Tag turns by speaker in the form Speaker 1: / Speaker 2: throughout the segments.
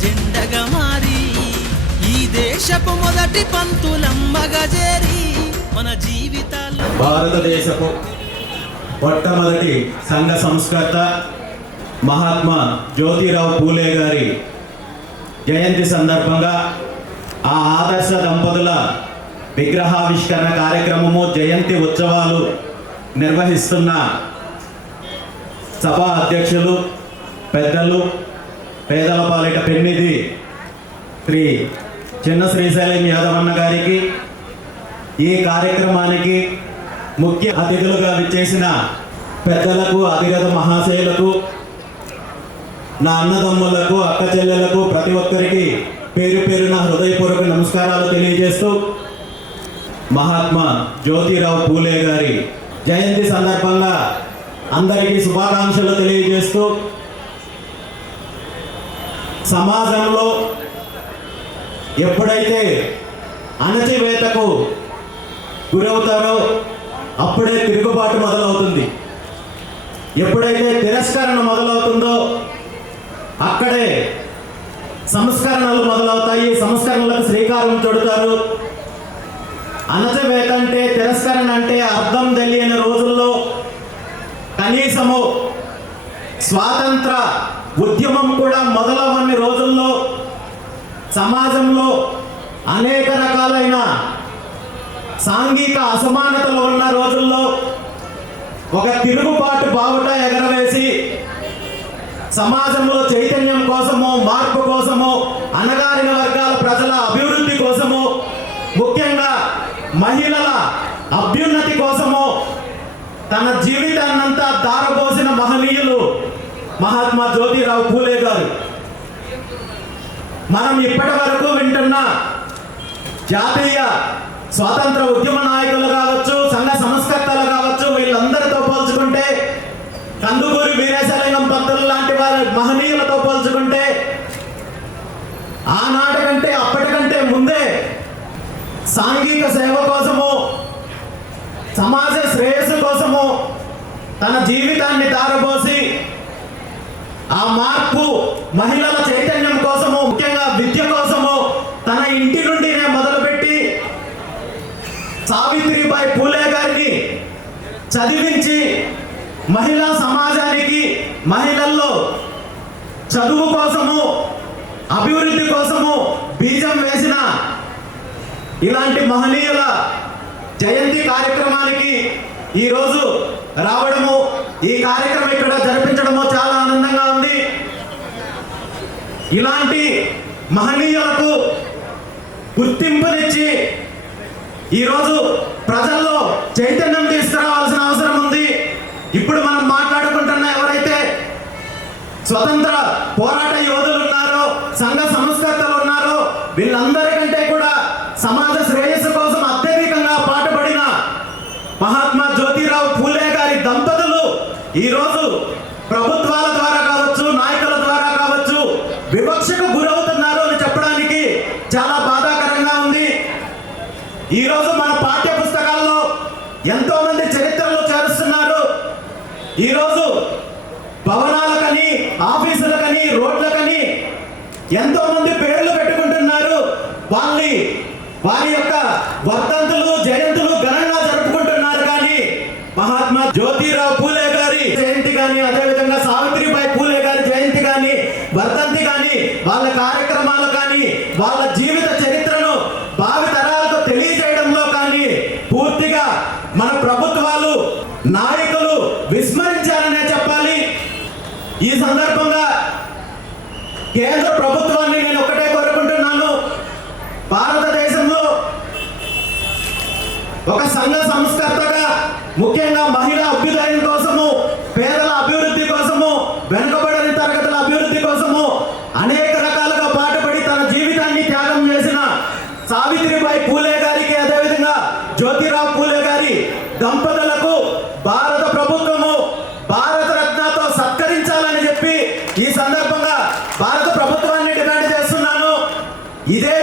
Speaker 1: జెండగా మారి ఈ దేశపు మొదటి పంతులమ్మగా చేరి మన జీవితాల్లో
Speaker 2: భారతదేశపు మొట్టమొదటి సంఘ సంస్కర్త మహాత్మా జ్యోతిరావు పూలే గారి జయంతి సందర్భంగా ఆ ఆదర్శ దంపతుల విగ్రహావిష్కరణ కార్యక్రమము జయంతి ఉత్సవాలు నిర్వహిస్తున్న సభా అధ్యక్షులు పెద్దలు పేదల పాలిట పెన్నిధి శ్రీ చిన్న శ్రీశైలం యాదవన్న గారికి ఈ కార్యక్రమానికి ముఖ్య అతిథులుగా విచ్చేసిన పెద్దలకు అధిగత మహాశయులకు నా అన్నదమ్ములకు అక్క చెల్లెలకు ప్రతి ఒక్కరికి పేరు పేరున హృదయపూర్వక నమస్కారాలు తెలియజేస్తూ మహాత్మా జ్యోతిరావు పూలే గారి జయంతి సందర్భంగా అందరికీ శుభాకాంక్షలు తెలియజేస్తూ సమాజంలో ఎప్పుడైతే అణచివేతకు గురవుతారో అప్పుడే తిరుగుబాటు మొదలవుతుంది. ఎప్పుడైతే తిరస్కరణ మొదలవుతుందో అక్కడే సంస్కరణలు మొదలవుతాయి సంస్కరణలకు శ్రీకారం చుడతారు. అణచివేత అంటే తిరస్కరణ అంటే అర్థం తెలియని రోజుల్లో కనీసము స్వాతంత్ర ఉద్యమం కూడా మొదలవన్ని రోజుల్లో సమాజంలో అనేక రకాలైన సాంఘిక అసమానతలు ఉన్న రోజుల్లో ఒక తిరుగుబాటు బావుట ఎగరవేసి సమాజంలో చైతన్యం కోసము మార్పు కోసము అణగారిన వర్గాల ప్రజల అభివృద్ధి కోసము ముఖ్యంగా మహిళల అభ్యున్నతి కోసము తన జీవితాన్నంతా దారపోసిన మహనీయులు మహాత్మా జ్యోతిరావు పూలే గారు. మనం ఇప్పటి వరకు వింటున్న జాతీయ స్వాతంత్ర ఉద్యమ నాయకులు కావచ్చు సంఘ సంస్కర్తలు కావచ్చు వీళ్ళందరితో పోల్చుకుంటే కందుకూరి వీరేశలింగం పంతులు లాంటి వారి మహనీయులతో పోల్చుకుంటే ఆనాటి కంటే అప్పటికంటే ముందే సాంఘిక సేవ కోసము సమాజ శ్రేయస్సు కోసము తన జీవితాన్ని దారబోసి ఆ మార్పు మహిళల చైతన్యం కోసము ముఖ్యంగా విద్య కోసము తన ఇంటి నుండినే మొదలుపెట్టి సావిత్రిబాయి పూలే గారిని చదివించి మహిళా సమాజానికి మహిళల్లో చదువు కోసము అభివృద్ధి కోసము బీజం వేసిన ఇలాంటి మహనీయుల జయంతి కార్యక్రమానికి ఈరోజు రావడము ఈ కార్యక్రమం ఇక్కడ జరిపించడమో చాలా ఆనందంగా ఉంది. ఇలాంటి మహనీయులకు గుర్తింపునిచ్చి ఈరోజు ప్రజల్లో చైతన్యం తీసుకురావాల్సిన అవసరం ఉంది. ఇప్పుడు మనం మాట్లాడుకుంటున్న ఎవరైతే స్వతంత్ర పోరాట యోధులు ఉన్నారో సంఘ సంస్కర్తలు ఉన్నారో వీళ్ళందరికంటే కూడా సమాజ శ్రేయస్సు కోసం అత్యధికంగా పాటుపడిన మహాత్మా జ్యోతిరావు పూలే గారి దంపతులు ఈరోజు ప్రభుత్వాల ద్వారా కావచ్చు నాయకుల ద్వారా కావచ్చు వివక్షకు గురవుతున్నారు అని చెప్పడానికి చాలా బాధాకరంగా ఉంది. ఈరోజు మన పాఠ్య పుస్తకాల్లో ఎంతో మంది చరిత్రలు చేరుస్తున్నారు. ఈరోజు భవనాలకని ఆఫీసులకని రోడ్లకని ఎంతో మంది పేర్లు పెట్టుకుంటున్నారు. వాళ్ళని వారి యొక్క వర్ధంతులు జయంతులు ఘనంగా జరుపుకుంటున్నారు. కానీ మహాత్మా జ్యోతిరావు పూలే గారి జయంతి కానీ అదేవిధంగా సావి పూలే గారి జయంతి కానీ వర్ధంతి కానీ వాళ్ళ కార్యక్రమాలు కానీ వాళ్ళ జీవిత చరిత్రను భావి తరాలకు తెలియజేయడంలో కానీ పూర్తిగా మన ప్రభుత్వాలు నాయకులు విస్మరించారనే చెప్పాలి. ఈ సందర్భంగా కేంద్ర ప్రభుత్వాన్ని నేను ఒకటే కోరుకుంటున్నాను. భారతదేశంలో ఒక సంఘ సంస్కర్తగా ముఖ్యంగా మహిళ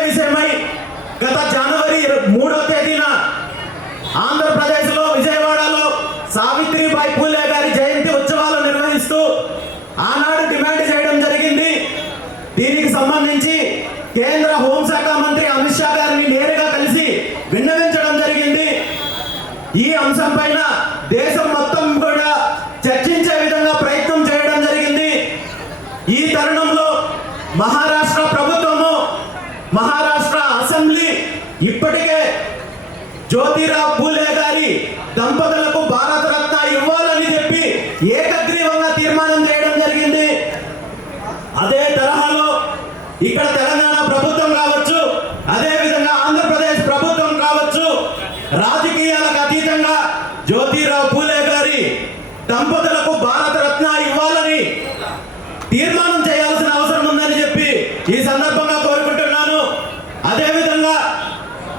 Speaker 2: విషయమై గత జనవరి మూడో తేదీన ఆంధ్రప్రదేశ్లో విజయవాడలో సావిత్రిబాయి పూలే గారి జయంతి ఉత్సవాలు నిర్వహిస్తూ ఆనాడు డిమాండ్ చేయడం జరిగింది. దీనికి సంబంధించి కేంద్ర హోంశాఖ మంత్రి అమిత్ షా గారిని నేరుగా కలిసి విన్నవించడం జరిగింది. ఈ అంశం దేశం జ్యోతిరావు పూలే గారి దంపతులకు భారతరత్న ఇవ్వాలని చెప్పి ఏకగ్రీవంగా తీర్మానం చేయడం జరిగింది. అదే తరహాలో ఇక్కడ తెలంగాణ ప్రభుత్వం కావచ్చు అదే విధంగా ఆంధ్రప్రదేశ్ ప్రభుత్వం కావచ్చు రాజకీయాలకు అతీతంగా జ్యోతిరావు పూలే గారి దంపతులకు భారతరత్న ఇవ్వాలని తీర్మానం చేయాల్సిన అవసరం ఉందని చెప్పి ఈ సందర్భంగా కోరుకుంటున్నాను అదే విధంగా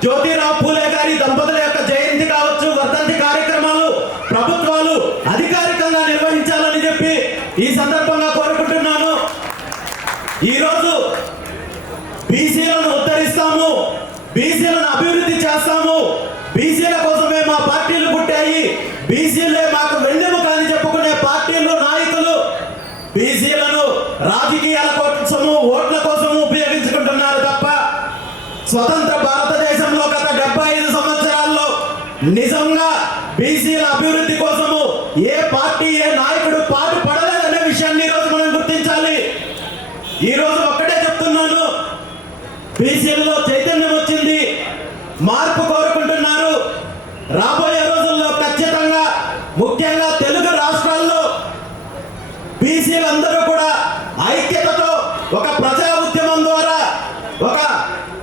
Speaker 2: జ్యోతిరావు పూలే గారి దంపతుల యొక్క జయంతి కావచ్చు వర్ధంతి కార్యక్రమాలు ప్రభుత్వాలు అధికారికంగా నిర్వహించాలని చెప్పి ఈ సందర్భంగా కోరుకుంటున్నాను ఈరోజు బీసీలను ఉద్ధరిస్తాము బీసీలను అభివృద్ధి చేస్తాము బీసీల కోసమే మా పార్టీలు పుట్టాయి బీసీలే మాకు వెన్నెముక కానీ చెప్పుకునే పార్టీలు నాయకులు బీసీలను రాజకీయాల కోసము ఓట్ల కోసము ఉపయోగించుకుంటున్నారు తప్ప స్వతంత్ర భారతదేశంలో గత డెబ్బై ఐదు సంవత్సరాల్లో నిజంగా బీసీల అభివృద్ధి కోసము ఏ పార్టీ ఏ నాయకుడు పాటు పడలేదనే విషయాన్ని ఈరోజు మనం గుర్తించాలి. ఈరోజు ఒక్కటే చెప్తున్నాను. బీసీలలో చైతన్యం వచ్చింది. మార్పు ప్రజలందరూ కూడా ఐక్యతతో ఒక ప్రజా ఉద్యమం ద్వారా ఒక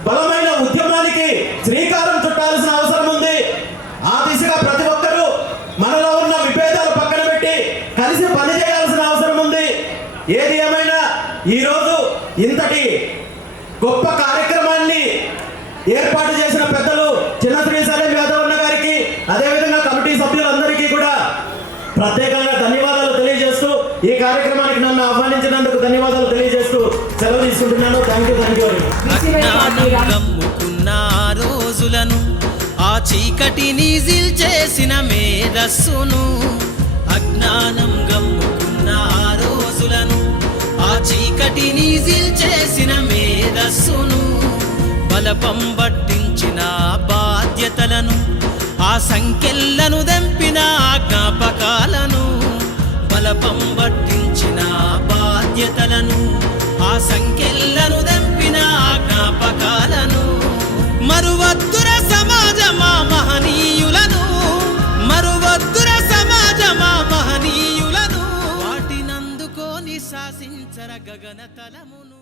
Speaker 2: బలమైన ఉద్యమానికి శ్రీకారం చుట్టాల్సిన అవసరం ఉంది. ఆ దిశగా ప్రతి ఒక్కరూ మనలో ఉన్న విభేదాలు పక్కన పెట్టి కలిసి పనిచేయాల్సిన అవసరం ఉంది. ఏది ఏమైనా ఈరోజు ఇంతటి గొప్ప కార్యక్రమాన్ని ఏర్పాటు చేసిన పెద్దలు చిన్న శ్రీశైలం యాదవన్న గారికి అదేవిధంగా కమిటీ సభ్యులందరికీ కూడా ప్రత్యేకంగా ధన్యవాదాలు ఈ కార్యక్రమానికి నన్ను ఆహ్వానించినందుకు ధన్యవాదాలు తెలియజేస్తూ సెలవు తీసుకుంటున్నాను. థ్యాంక్ యూ థ్యాంక్ యూ
Speaker 1: అజ్ఞానం ఆ రోజులను ఆ చీకటిని చేసిన మేధస్సును అజ్ఞానం గమ్ముకున్న ఆ రోజులను ఆ చీకటిని చేసిన మేధస్సును బలపం పట్టించిన బాధ్యతలను ఆ సంఖ్యలను దంపిన జ్ఞాపకాలను బలపం పట్టించిన బాధ్యతలను ఆ సంఖ్యలను దెంపిన జ్ఞాపకాలను మరువద్దుర సమాజమా మహనీయులను మరువద్దుర సమాజమా మహనీయులను వాటినందుకోని శాసించర గగన తలమును